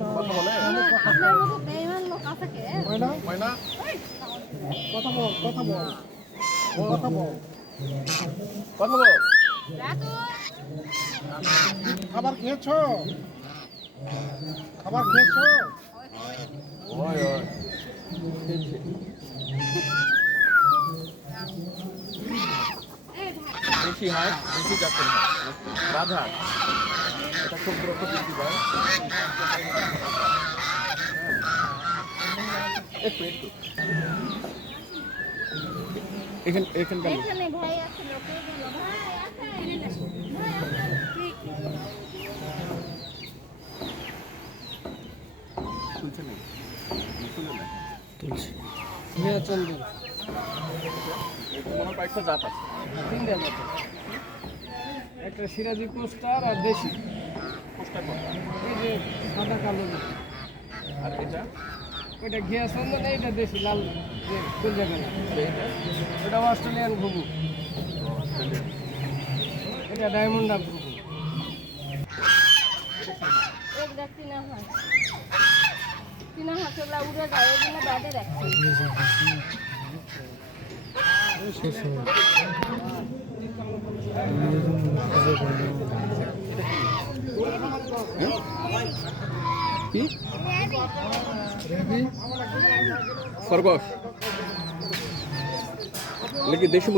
কথা বলে আপনার মতো বেঈমান লোক আছে কে? ময়না কথা বল কথা বল কথা বল কথা বল খাবার খেয়েছো খাবার খেয়েছো ওই ওই দেশি হাঁস দেশি জাতের হাঁস রাজা এটা খুব রকম বৃদ্ধি পায় একটু একটু এখানকার লোক। এখানে ভাই আছে লোকে বলো ভাই আছে ভাই আছে ঠিক তুলছে নাকি তুলে না তুলছি চন্দন মনে কয়েকটা জাত আছে তিনটা মতো একটা সিরাজি কোস্টার আর দেশি কোষ্টা করা এই যে সাদা কালো আর এটা ওইটা ঘিয়া চন্দন এইটা দেশি লাল যে কোন জায়গায় এটা ওটা অস্ট্রেলিয়ান ঘুঘু এটা ডায়মন্ড আপ ঘুঘু এক দেখছি না হয় তিনা হাতগুলা উড়ে যায় ওই জন্য ব্যাটে রাখছি কি খরগোশ নাকি দেশি